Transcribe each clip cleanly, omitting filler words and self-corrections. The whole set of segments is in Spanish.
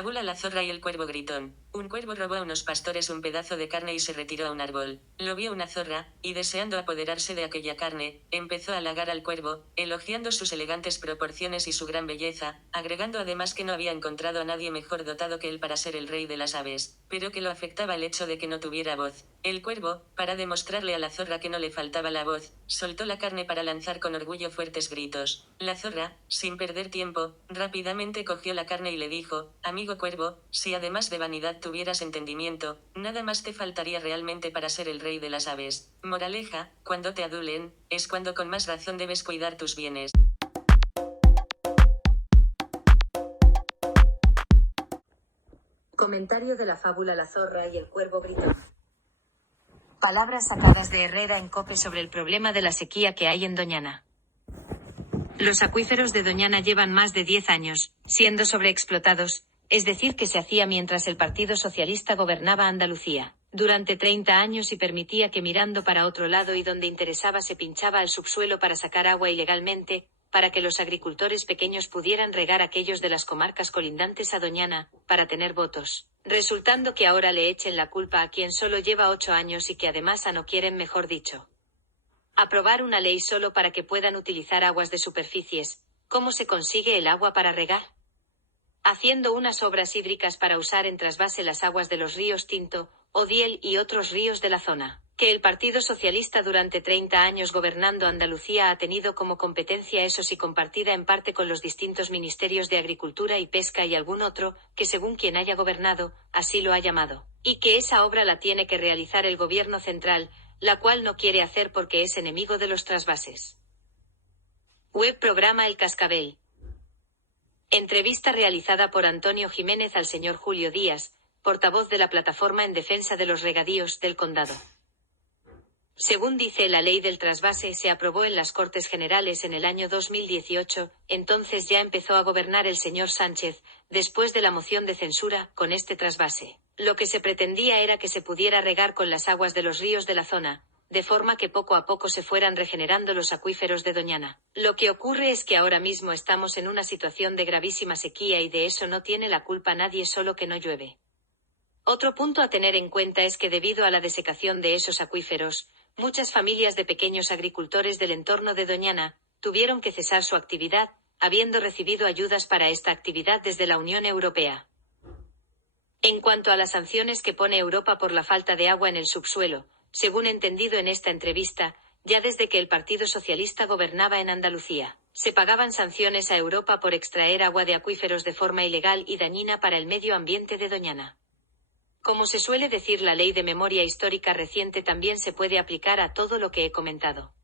Fábula La zorra y el cuervo gritón. Un cuervo robó a unos pastores un pedazo de carne y se retiró a un árbol. Lo vio una zorra, y deseando apoderarse de aquella carne, empezó a halagar al cuervo, elogiando sus elegantes proporciones y su gran belleza, agregando además que no había encontrado a nadie mejor dotado que él para ser el rey de las aves, pero que lo afectaba el hecho de que no tuviera voz. El cuervo, para demostrarle a la zorra que no le faltaba la voz, soltó la carne para lanzar con orgullo fuertes gritos. La zorra, sin perder tiempo, rápidamente cogió la carne y le dijo: amigo cuervo, si además de vanidad tuvieras entendimiento, nada más te faltaría realmente para ser el rey de las aves. Moraleja: cuando te adulen, es cuando con más razón debes cuidar tus bienes. Comentario de la fábula La zorra y el cuervo gritón. Palabras sacadas de Herrera en COPE sobre el problema de la sequía que hay en Doñana. Los acuíferos de Doñana llevan más de 10 años, siendo sobreexplotados, es decir que se hacía mientras el Partido Socialista gobernaba Andalucía, durante 30 años y permitía que mirando para otro lado y donde interesaba se pinchaba al subsuelo para sacar agua ilegalmente, para que los agricultores pequeños pudieran regar aquellos de las comarcas colindantes a Doñana, para tener votos, resultando que ahora le echen la culpa a quien solo lleva 8 años y que además no quieren, mejor dicho, aprobar una ley solo para que puedan utilizar aguas de superficies. ¿Cómo se consigue el agua para regar? Haciendo unas obras hídricas para usar en trasvase las aguas de los ríos Tinto, Odiel y otros ríos de la zona, que el Partido Socialista durante 30 años gobernando Andalucía ha tenido como competencia, eso sí compartida en parte con los distintos ministerios de Agricultura y Pesca y algún otro, que según quien haya gobernado, así lo ha llamado, y que esa obra la tiene que realizar el gobierno central, la cual no quiere hacer porque es enemigo de los trasvases. Web programa El Cascabel. Entrevista realizada por Antonio Jiménez al señor Julio Díaz, portavoz de la Plataforma en Defensa de los Regadíos del Condado. Según dice la ley del trasvase, se aprobó en las Cortes Generales en el año 2018, entonces ya empezó a gobernar el señor Sánchez, después de la moción de censura, con este trasvase. Lo que se pretendía era que se pudiera regar con las aguas de los ríos de la zona, de forma que poco a poco se fueran regenerando los acuíferos de Doñana. Lo que ocurre es que ahora mismo estamos en una situación de gravísima sequía y de eso no tiene la culpa nadie, solo que no llueve. Otro punto a tener en cuenta es que debido a la desecación de esos acuíferos, muchas familias de pequeños agricultores del entorno de Doñana tuvieron que cesar su actividad, habiendo recibido ayudas para esta actividad desde la Unión Europea. En cuanto a las sanciones que pone Europa por la falta de agua en el subsuelo, según entendido en esta entrevista, ya desde que el Partido Socialista gobernaba en Andalucía, se pagaban sanciones a Europa por extraer agua de acuíferos de forma ilegal y dañina para el medio ambiente de Doñana. Como se suele decir, la ley de memoria histórica reciente también se puede aplicar a todo lo que he comentado.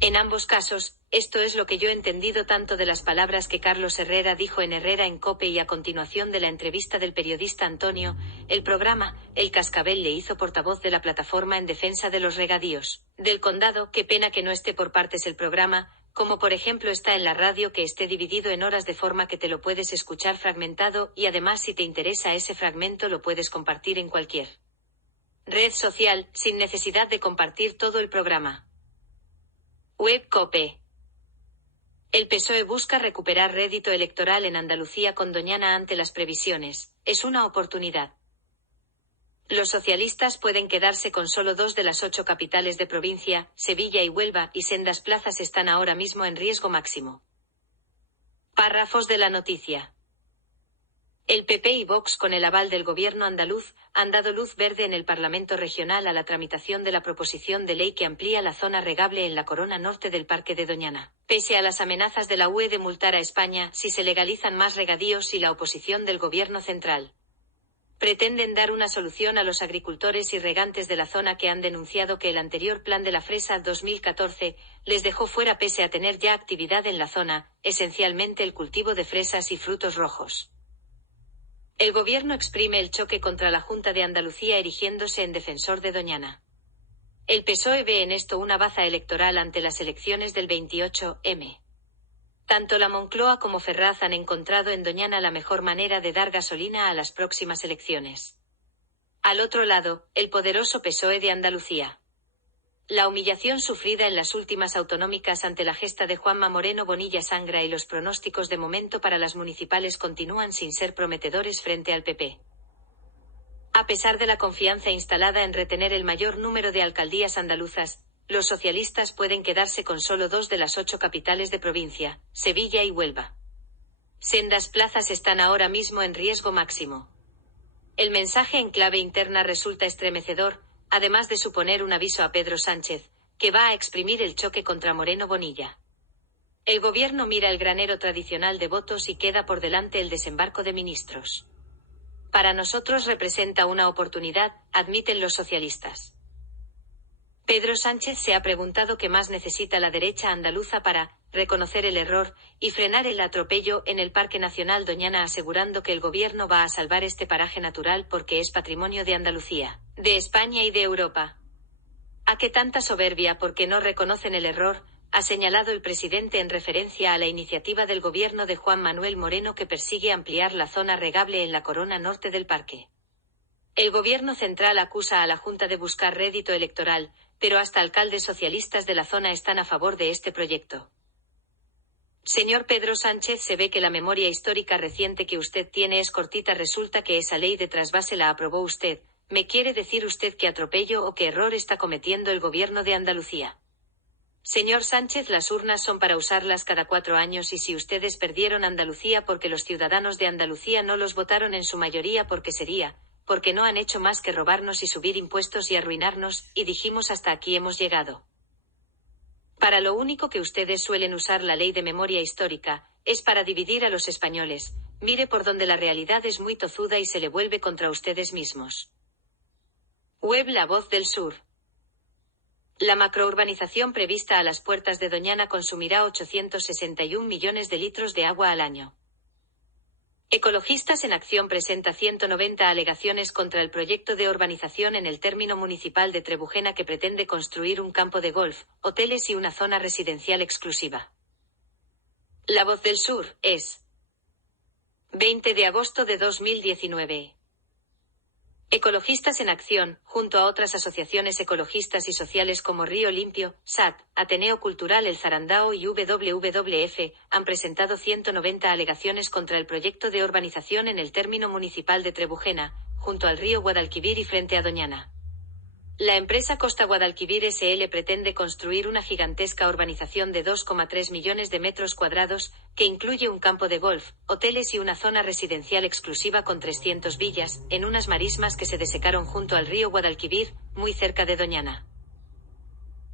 En ambos casos, esto es lo que yo he entendido tanto de las palabras que Carlos Herrera dijo en Herrera en COPE y a continuación de la entrevista del periodista Antonio, el programa El Cascabel le hizo portavoz de la Plataforma en Defensa de los Regadíos del Condado. Qué pena que no esté por partes el programa, como por ejemplo está en la radio, que esté dividido en horas de forma que te lo puedes escuchar fragmentado y además si te interesa ese fragmento lo puedes compartir en cualquier red social, sin necesidad de compartir todo el programa. Web COPE. El PSOE busca recuperar rédito electoral en Andalucía con Doñana ante las previsiones. Es una oportunidad. Los socialistas pueden quedarse con solo 2 de las 8 capitales de provincia, Sevilla y Huelva, y sendas plazas están ahora mismo en riesgo máximo. Párrafos de la noticia. El PP y Vox, con el aval del gobierno andaluz, han dado luz verde en el Parlamento Regional a la tramitación de la proposición de ley que amplía la zona regable en la corona norte del Parque de Doñana. Pese a las amenazas de la UE de multar a España si se legalizan más regadíos y la oposición del gobierno central, pretenden dar una solución a los agricultores y regantes de la zona que han denunciado que el anterior plan de la fresa 2014 les dejó fuera pese a tener ya actividad en la zona, esencialmente el cultivo de fresas y frutos rojos. El gobierno exprime el choque contra la Junta de Andalucía erigiéndose en defensor de Doñana. El PSOE ve en esto una baza electoral ante las elecciones del 28M. Tanto la Moncloa como Ferraz han encontrado en Doñana la mejor manera de dar gasolina a las próximas elecciones. Al otro lado, el poderoso PSOE de Andalucía. La humillación sufrida en las últimas autonómicas ante la gesta de Juanma Moreno Bonilla sangra y los pronósticos de momento para las municipales continúan sin ser prometedores frente al PP. A pesar de la confianza instalada en retener el mayor número de alcaldías andaluzas, los socialistas pueden quedarse con solo 2 de las 8 capitales de provincia, Sevilla y Huelva. Sendas plazas están ahora mismo en riesgo máximo. El mensaje en clave interna resulta estremecedor, además de suponer un aviso a Pedro Sánchez, que va a exprimir el choque contra Moreno Bonilla. El gobierno mira el granero tradicional de votos y queda por delante el desembarco de ministros. Para nosotros representa una oportunidad, admiten los socialistas. Pedro Sánchez se ha preguntado qué más necesita la derecha andaluza para reconocer el error y frenar el atropello en el Parque Nacional Doñana, asegurando que el gobierno va a salvar este paraje natural porque es patrimonio de Andalucía, de España y de Europa. ¿A qué tanta soberbia porque no reconocen el error?, ha señalado el presidente en referencia a la iniciativa del gobierno de Juan Manuel Moreno que persigue ampliar la zona regable en la corona norte del parque. El gobierno central acusa a la Junta de buscar rédito electoral, pero hasta alcaldes socialistas de la zona están a favor de este proyecto. Señor Pedro Sánchez, se ve que la memoria histórica reciente que usted tiene es cortita. Resulta que esa ley de trasvase la aprobó usted. ¿Me quiere decir usted qué atropello o qué error está cometiendo el gobierno de Andalucía? Señor Sánchez, las urnas son para usarlas cada 4 años y si ustedes perdieron Andalucía porque los ciudadanos de Andalucía no los votaron en su mayoría porque no han hecho más que robarnos y subir impuestos y arruinarnos, y dijimos hasta aquí hemos llegado. Para lo único que ustedes suelen usar la ley de memoria histórica, es para dividir a los españoles. Mire por donde la realidad es muy tozuda y se le vuelve contra ustedes mismos. Web La Voz del Sur. La macrourbanización prevista a las puertas de Doñana consumirá 861 millones de litros de agua al año. Ecologistas en Acción presenta 190 alegaciones contra el proyecto de urbanización en el término municipal de Trebujena que pretende construir un campo de golf, hoteles y una zona residencial exclusiva. La Voz del Sur, es 20 de agosto de 2019. Ecologistas en Acción, junto a otras asociaciones ecologistas y sociales como Río Limpio, SAT, Ateneo Cultural El Zarandao y WWF, han presentado 190 alegaciones contra el proyecto de urbanización en el término municipal de Trebujena, junto al río Guadalquivir y frente a Doñana. La empresa Costa Guadalquivir SL pretende construir una gigantesca urbanización de 2,3 millones de metros cuadrados, que incluye un campo de golf, hoteles y una zona residencial exclusiva con 300 villas, en unas marismas que se desecaron junto al río Guadalquivir, muy cerca de Doñana.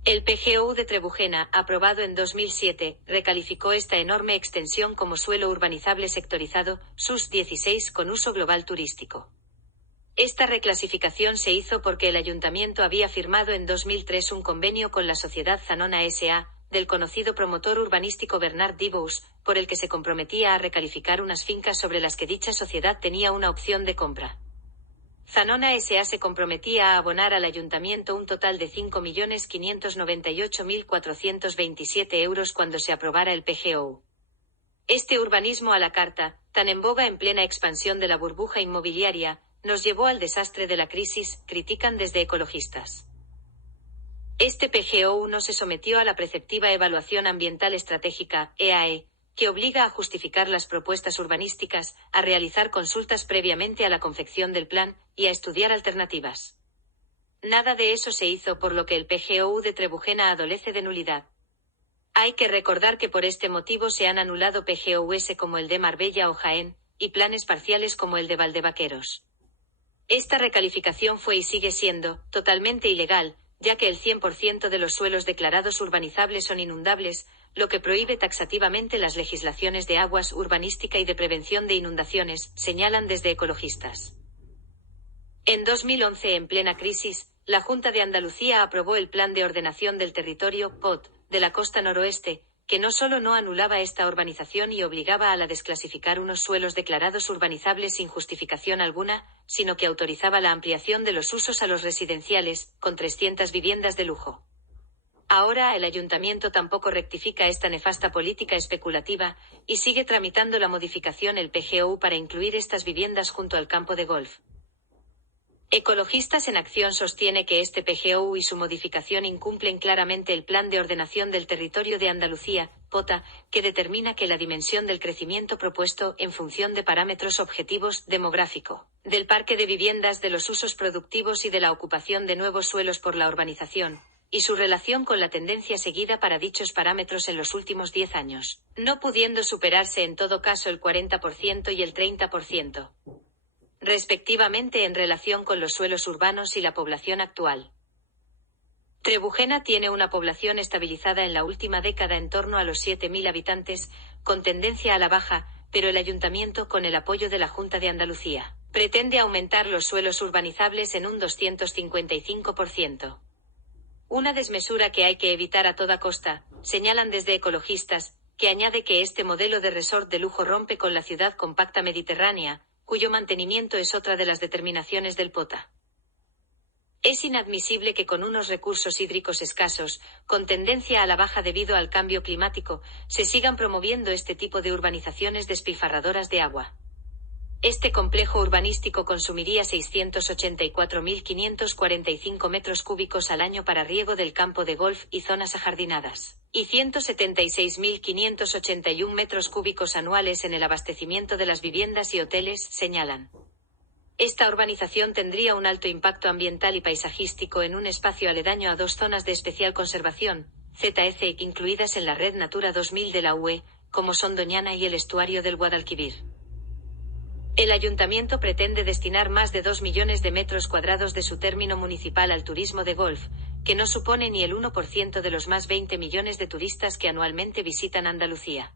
El PGU de Trebujena, aprobado en 2007, recalificó esta enorme extensión como suelo urbanizable sectorizado, SUS 16, con uso global turístico. Esta reclasificación se hizo porque el ayuntamiento había firmado en 2003 un convenio con la sociedad Zanona S.A., del conocido promotor urbanístico Bernard Dibous, por el que se comprometía a recalificar unas fincas sobre las que dicha sociedad tenía una opción de compra. Zanona S.A. se comprometía a abonar al ayuntamiento un total de 5.598.427 euros cuando se aprobara el PGO. Este urbanismo a la carta, tan en boga en plena expansión de la burbuja inmobiliaria, nos llevó al desastre de la crisis, critican desde ecologistas. Este PGO no se sometió a la preceptiva Evaluación Ambiental Estratégica, EAE, que obliga a justificar las propuestas urbanísticas, a realizar consultas previamente a la confección del plan, y a estudiar alternativas. Nada de eso se hizo, por lo que el PGO de Trebujena adolece de nulidad. Hay que recordar que por este motivo se han anulado PGOs como el de Marbella o Jaén, y planes parciales como el de Valdevaqueros. Esta recalificación fue y sigue siendo totalmente ilegal, ya que el 100% de los suelos declarados urbanizables son inundables, lo que prohíbe taxativamente las legislaciones de aguas, urbanística y de prevención de inundaciones, señalan desde ecologistas. En 2011, en plena crisis, la Junta de Andalucía aprobó el Plan de Ordenación del Territorio, POT, de la costa noroeste, que no solo no anulaba esta urbanización y obligaba a la desclasificar unos suelos declarados urbanizables sin justificación alguna, sino que autorizaba la ampliación de los usos a los residenciales, con 300 viviendas de lujo. Ahora el ayuntamiento tampoco rectifica esta nefasta política especulativa, y sigue tramitando la modificación el PGO para incluir estas viviendas junto al campo de golf. Ecologistas en Acción sostiene que este PGOU y su modificación incumplen claramente el Plan de Ordenación del Territorio de Andalucía, POTA, que determina que la dimensión del crecimiento propuesto en función de parámetros objetivos demográfico, del parque de viviendas, de los usos productivos y de la ocupación de nuevos suelos por la urbanización, y su relación con la tendencia seguida para dichos parámetros en los últimos 10 años, no pudiendo superarse en todo caso el 40% y el 30%. Respectivamente en relación con los suelos urbanos y la población actual. Trebujena tiene una población estabilizada en la última década en torno a los 7.000 habitantes, con tendencia a la baja, pero el ayuntamiento, con el apoyo de la Junta de Andalucía, pretende aumentar los suelos urbanizables en un 255%. Una desmesura que hay que evitar a toda costa, señalan desde ecologistas, que añade que este modelo de resort de lujo rompe con la ciudad compacta mediterránea, cuyo mantenimiento es otra de las determinaciones del POTA. Es inadmisible que con unos recursos hídricos escasos, con tendencia a la baja debido al cambio climático, se sigan promoviendo este tipo de urbanizaciones despilfarradoras de agua. Este complejo urbanístico consumiría 684.545 metros cúbicos al año para riego del campo de golf y zonas ajardinadas, y 176.581 metros cúbicos anuales en el abastecimiento de las viviendas y hoteles, señalan. Esta urbanización tendría un alto impacto ambiental y paisajístico en un espacio aledaño a 2 zonas de especial conservación, ZEC, incluidas en la Red Natura 2000 de la UE, como son Doñana y el estuario del Guadalquivir. El ayuntamiento pretende destinar más de 2 millones de metros cuadrados de su término municipal al turismo de golf, que no supone ni el 1% de los más 20 millones de turistas que anualmente visitan Andalucía.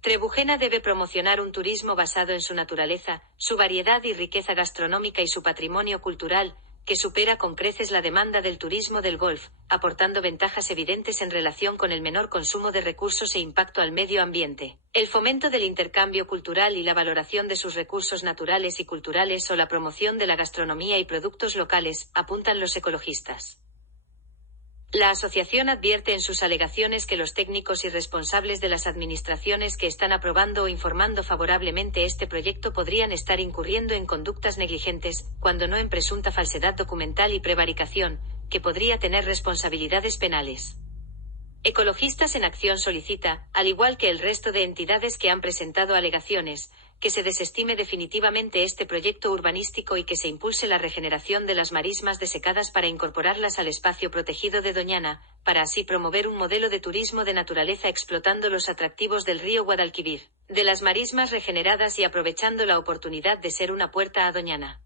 Trebujena debe promocionar un turismo basado en su naturaleza, su variedad y riqueza gastronómica y su patrimonio cultural, que supera con creces la demanda del turismo del golf, aportando ventajas evidentes en relación con el menor consumo de recursos e impacto al medio ambiente, el fomento del intercambio cultural y la valoración de sus recursos naturales y culturales o la promoción de la gastronomía y productos locales, apuntan los ecologistas. La asociación advierte en sus alegaciones que los técnicos y responsables de las administraciones que están aprobando o informando favorablemente este proyecto podrían estar incurriendo en conductas negligentes, cuando no en presunta falsedad documental y prevaricación, que podría tener responsabilidades penales. Ecologistas en Acción solicita, al igual que el resto de entidades que han presentado alegaciones, que se desestime definitivamente este proyecto urbanístico y que se impulse la regeneración de las marismas desecadas para incorporarlas al espacio protegido de Doñana, para así promover un modelo de turismo de naturaleza explotando los atractivos del río Guadalquivir, de las marismas regeneradas y aprovechando la oportunidad de ser una puerta a Doñana.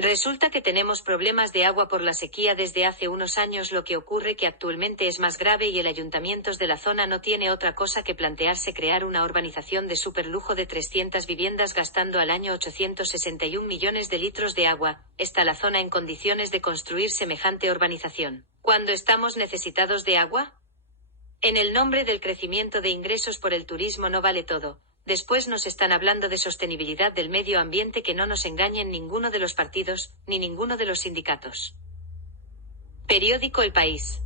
Resulta que tenemos problemas de agua por la sequía desde hace unos años, lo que ocurre que actualmente es más grave y el ayuntamiento de la zona no tiene otra cosa que plantearse crear una urbanización de superlujo de 300 viviendas gastando al año 861 millones de litros de agua. ¿Está la zona en condiciones de construir semejante urbanización cuando estamos necesitados de agua? En el nombre del crecimiento de ingresos por el turismo no vale todo. Después nos están hablando de sostenibilidad del medio ambiente, que no nos engañen ninguno de los partidos, ni ninguno de los sindicatos. Periódico El País.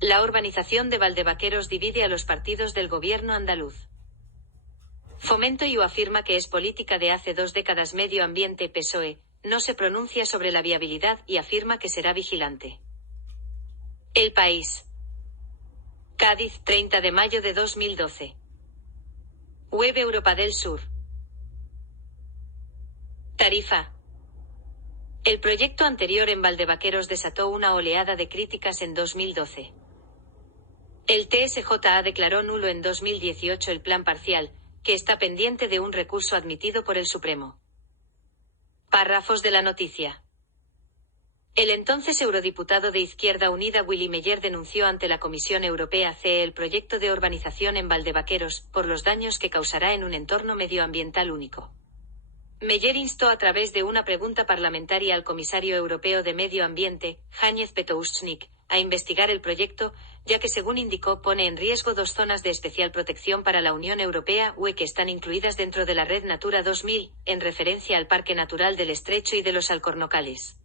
La urbanización de Valdevaqueros divide a los partidos del gobierno andaluz. Fomento IU afirma que es política de hace 2 décadas. Medio Ambiente PSOE, no se pronuncia sobre la viabilidad y afirma que será vigilante. El País. Cádiz, 30 de mayo de 2012. Web Europa del Sur. Tarifa. El proyecto anterior en Valdevaqueros desató una oleada de críticas en 2012. El TSJA declaró nulo en 2018 el plan parcial, que está pendiente de un recurso admitido por el Supremo. Párrafos de la noticia. El entonces eurodiputado de Izquierda Unida Willy Meyer denunció ante la Comisión Europea CE el proyecto de urbanización en Valdevaqueros, por los daños que causará en un entorno medioambiental único. Meyer instó a través de una pregunta parlamentaria al comisario europeo de Medio Ambiente, Janez Potoučnik, a investigar el proyecto, ya que según indicó pone en riesgo 2 zonas de especial protección para la Unión Europea UE que están incluidas dentro de la Red Natura 2000, en referencia al Parque Natural del Estrecho y de los Alcornocales.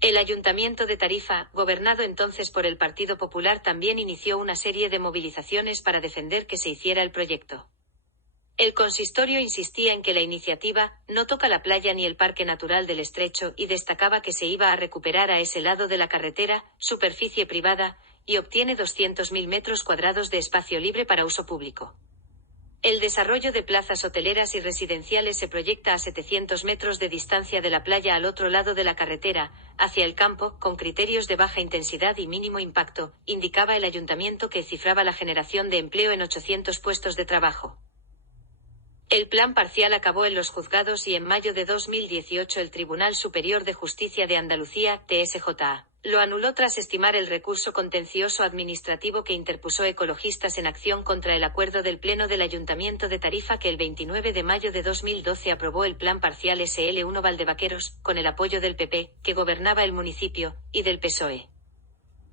El Ayuntamiento de Tarifa, gobernado entonces por el Partido Popular, también inició una serie de movilizaciones para defender que se hiciera el proyecto. El consistorio insistía en que la iniciativa no toca la playa ni el parque natural del estrecho y destacaba que se iba a recuperar a ese lado de la carretera, superficie privada, y obtiene 200.000 metros cuadrados de espacio libre para uso público. El desarrollo de plazas hoteleras y residenciales se proyecta a 700 metros de distancia de la playa al otro lado de la carretera, hacia el campo, con criterios de baja intensidad y mínimo impacto, indicaba el ayuntamiento que cifraba la generación de empleo en 800 puestos de trabajo. El plan parcial acabó en los juzgados y en mayo de 2018 el Tribunal Superior de Justicia de Andalucía, TSJA, lo anuló tras estimar el recurso contencioso administrativo que interpuso Ecologistas en Acción contra el acuerdo del Pleno del Ayuntamiento de Tarifa que el 29 de mayo de 2012 aprobó el Plan Parcial SL1 Valdevaqueros, con el apoyo del PP, que gobernaba el municipio, y del PSOE.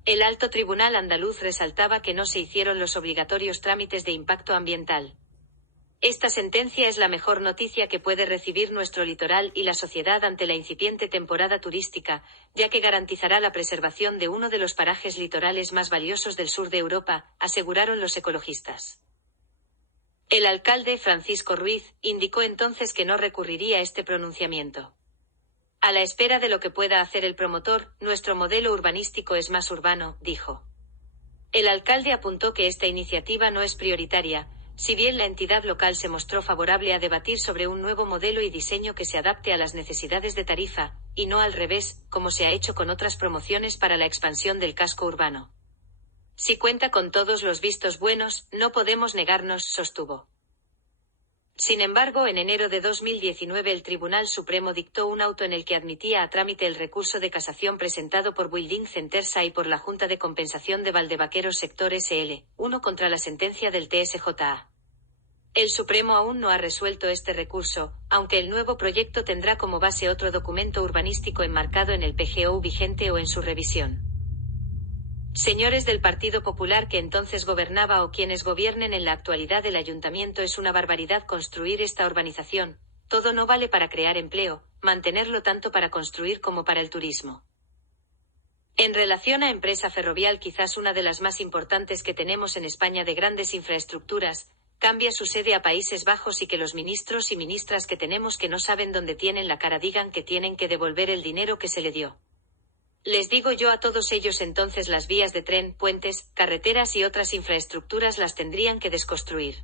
El Alto Tribunal andaluz resaltaba que no se hicieron los obligatorios trámites de impacto ambiental. Esta sentencia es la mejor noticia que puede recibir nuestro litoral y la sociedad ante la incipiente temporada turística, ya que garantizará la preservación de uno de los parajes litorales más valiosos del sur de Europa, aseguraron los ecologistas. El alcalde, Francisco Ruiz, indicó entonces que no recurriría a este pronunciamiento. A la espera de lo que pueda hacer el promotor, nuestro modelo urbanístico es más urbano, dijo. El alcalde apuntó que esta iniciativa no es prioritaria, si bien la entidad local se mostró favorable a debatir sobre un nuevo modelo y diseño que se adapte a las necesidades de Tarifa, y no al revés, como se ha hecho con otras promociones para la expansión del casco urbano. Si cuenta con todos los vistos buenos, no podemos negarnos, sostuvo. Sin embargo, en enero de 2019 el Tribunal Supremo dictó un auto en el que admitía a trámite el recurso de casación presentado por Building Centersa y por la Junta de Compensación de Valdevaqueros Sector SL1 contra la sentencia del TSJA. El Supremo aún no ha resuelto este recurso, aunque el nuevo proyecto tendrá como base otro documento urbanístico enmarcado en el PGO vigente o en su revisión. Señores del Partido Popular que entonces gobernaba o quienes gobiernen en la actualidad el ayuntamiento, es una barbaridad construir esta urbanización, todo no vale para crear empleo, mantenerlo tanto para construir como para el turismo. En relación a empresa ferrovial, quizás una de las más importantes que tenemos en España de grandes infraestructuras, cambia su sede a Países Bajos y que los ministros y ministras que tenemos que no saben dónde tienen la cara digan que tienen que devolver el dinero que se le dio. Les digo yo a todos ellos, entonces las vías de tren, puentes, carreteras y otras infraestructuras las tendrían que desconstruir.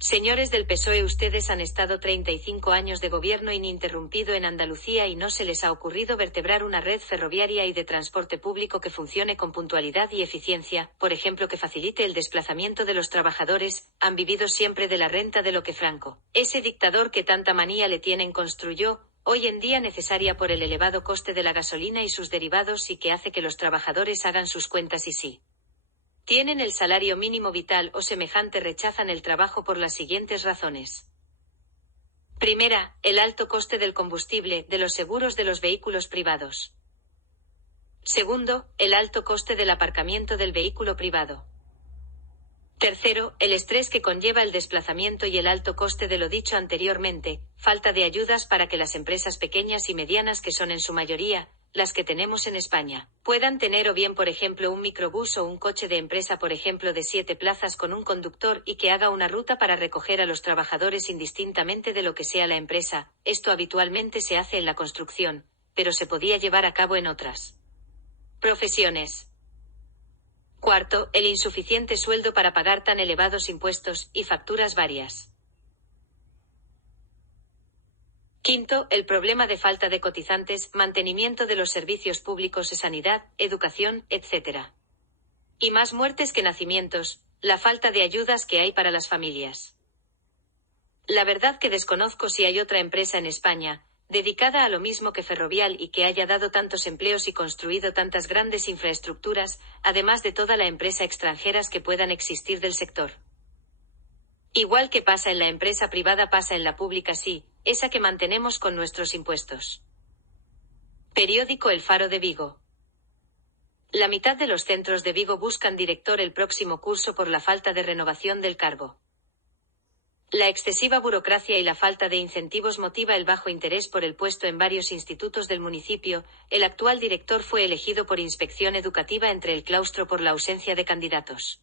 Señores del PSOE, ustedes han estado 35 años de gobierno ininterrumpido en Andalucía y no se les ha ocurrido vertebrar una red ferroviaria y de transporte público que funcione con puntualidad y eficiencia, por ejemplo que facilite el desplazamiento de los trabajadores. Han vivido siempre de la renta de lo que Franco, ese dictador que tanta manía le tienen, construyó, hoy en día necesaria por el elevado coste de la gasolina y sus derivados, y que hace que los trabajadores hagan sus cuentas y si tienen el salario mínimo vital o semejante rechazan el trabajo por las siguientes razones. Primera, el alto coste del combustible, de los seguros de los vehículos privados. Segundo, el alto coste del aparcamiento del vehículo privado. Tercero, el estrés que conlleva el desplazamiento y el alto coste de lo dicho anteriormente, falta de ayudas para que las empresas pequeñas y medianas, que son en su mayoría las que tenemos en España, puedan tener o bien por ejemplo un microbús o un coche de empresa por ejemplo de 7 plazas con un conductor y que haga una ruta para recoger a los trabajadores indistintamente de lo que sea la empresa. Esto habitualmente se hace en la construcción, pero se podía llevar a cabo en otras profesiones. Cuarto, el insuficiente sueldo para pagar tan elevados impuestos y facturas varias. Quinto, el problema de falta de cotizantes, mantenimiento de los servicios públicos, sanidad, educación, etc. Y más muertes que nacimientos, la falta de ayudas que hay para las familias. La verdad que desconozco si hay otra empresa en España dedicada a lo mismo que Ferrovial y que haya dado tantos empleos y construido tantas grandes infraestructuras, además de toda la empresa extranjeras que puedan existir del sector. Igual que pasa en la empresa privada, pasa en la pública, sí, esa que mantenemos con nuestros impuestos. Periódico El Faro de Vigo. La mitad de los centros de Vigo buscan director el próximo curso por la falta de renovación del cargo. La excesiva burocracia y la falta de incentivos motiva el bajo interés por el puesto en varios institutos del municipio. El actual director fue elegido por inspección educativa entre el claustro por la ausencia de candidatos.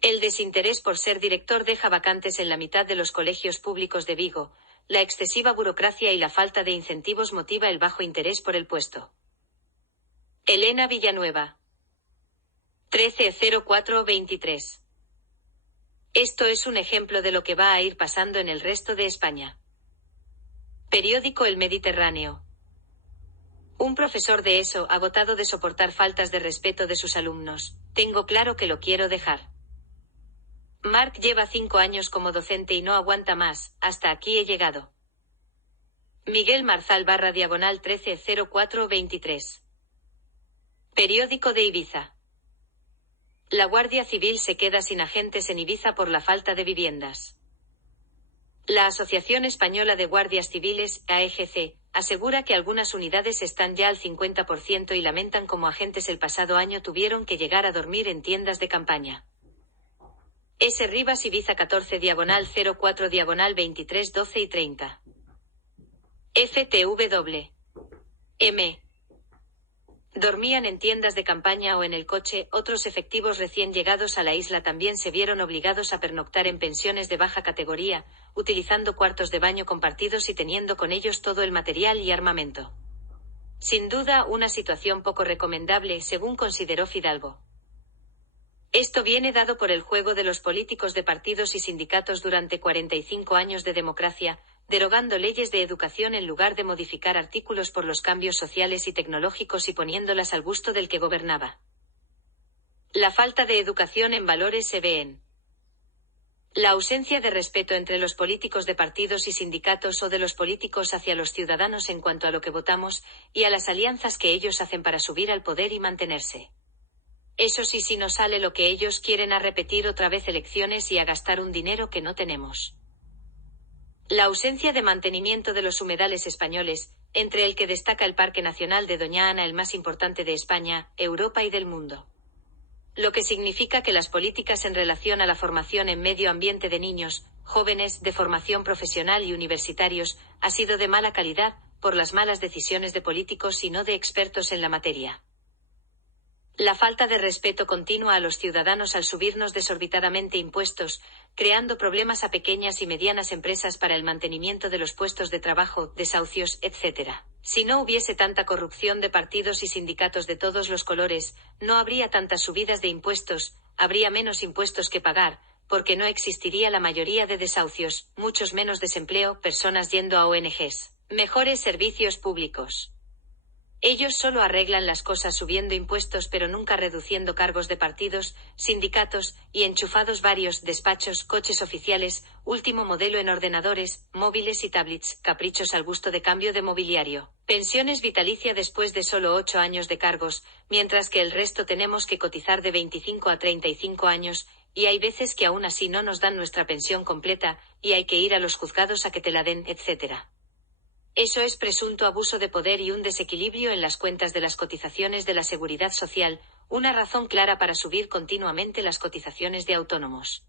El desinterés por ser director deja vacantes en la mitad de los colegios públicos de Vigo. La excesiva burocracia y la falta de incentivos motiva el bajo interés por el puesto. Elena Villanueva. 130423. Esto es un ejemplo de lo que va a ir pasando en el resto de España. Periódico El Mediterráneo. Un profesor de ESO agotado de soportar faltas de respeto de sus alumnos. Tengo claro que lo quiero dejar. Marc lleva 5 años como docente y no aguanta más, hasta aquí he llegado. Miguel Marzal /diagonal 130423. Periódico de Ibiza. La Guardia Civil se queda sin agentes en Ibiza por la falta de viviendas. La Asociación Española de Guardias Civiles, AEGC, asegura que algunas unidades están ya al 50% y lamentan cómo agentes el pasado año tuvieron que llegar a dormir en tiendas de campaña. S. Rivas Ibiza 14/04/23 12 y 30. FTW. M. Dormían en tiendas de campaña o en el coche. Otros efectivos recién llegados a la isla también se vieron obligados a pernoctar en pensiones de baja categoría, utilizando cuartos de baño compartidos y teniendo con ellos todo el material y armamento. Sin duda, una situación poco recomendable, según consideró Fidalgo. Esto viene dado por el juego de los políticos de partidos y sindicatos durante 45 años de democracia, derogando leyes de educación en lugar de modificar artículos por los cambios sociales y tecnológicos y poniéndolas al gusto del que gobernaba. La falta de educación en valores se ve en la ausencia de respeto entre los políticos de partidos y sindicatos o de los políticos hacia los ciudadanos en cuanto a lo que votamos, y a las alianzas que ellos hacen para subir al poder y mantenerse. Eso sí, si no sale lo que ellos quieren, a repetir otra vez elecciones y a gastar un dinero que no tenemos. La ausencia de mantenimiento de los humedales españoles, entre el que destaca el Parque Nacional de Doña Ana, el más importante de España, Europa y del mundo. Lo que significa que las políticas en relación a la formación en medio ambiente de niños, jóvenes, de formación profesional y universitarios, ha sido de mala calidad, por las malas decisiones de políticos y no de expertos en la materia. La falta de respeto continua a los ciudadanos al subirnos desorbitadamente impuestos, creando problemas a pequeñas y medianas empresas para el mantenimiento de los puestos de trabajo, desahucios, etc. Si no hubiese tanta corrupción de partidos y sindicatos de todos los colores, no habría tantas subidas de impuestos, habría menos impuestos que pagar, porque no existiría la mayoría de desahucios, muchos menos desempleo, personas yendo a ONGs, mejores servicios públicos. Ellos solo arreglan las cosas subiendo impuestos pero nunca reduciendo cargos de partidos, sindicatos, y enchufados varios despachos, coches oficiales, último modelo en ordenadores, móviles y tablets, caprichos al gusto de cambio de mobiliario, pensiones vitalicia después de solo 8 años de cargos, mientras que el resto tenemos que cotizar de 25 a 35 años, y hay veces que aún así no nos dan nuestra pensión completa, y hay que ir a los juzgados a que te la den, etc. Eso es presunto abuso de poder y un desequilibrio en las cuentas de las cotizaciones de la Seguridad Social, una razón clara para subir continuamente las cotizaciones de autónomos.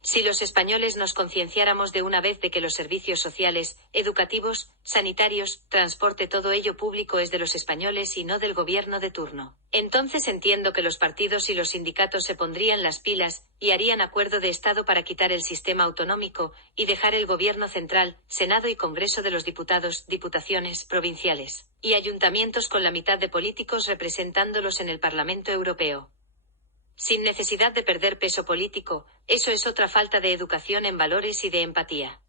Si los españoles nos concienciáramos de una vez de que los servicios sociales, educativos, sanitarios, transporte, todo ello público es de los españoles y no del gobierno de turno, entonces entiendo que los partidos y los sindicatos se pondrían las pilas, y harían acuerdo de Estado para quitar el sistema autonómico, y dejar el gobierno central, Senado y Congreso de los Diputados, diputaciones, provinciales, y ayuntamientos con la mitad de políticos representándolos en el Parlamento Europeo. Sin necesidad de perder peso político, eso es otra falta de educación en valores y de empatía.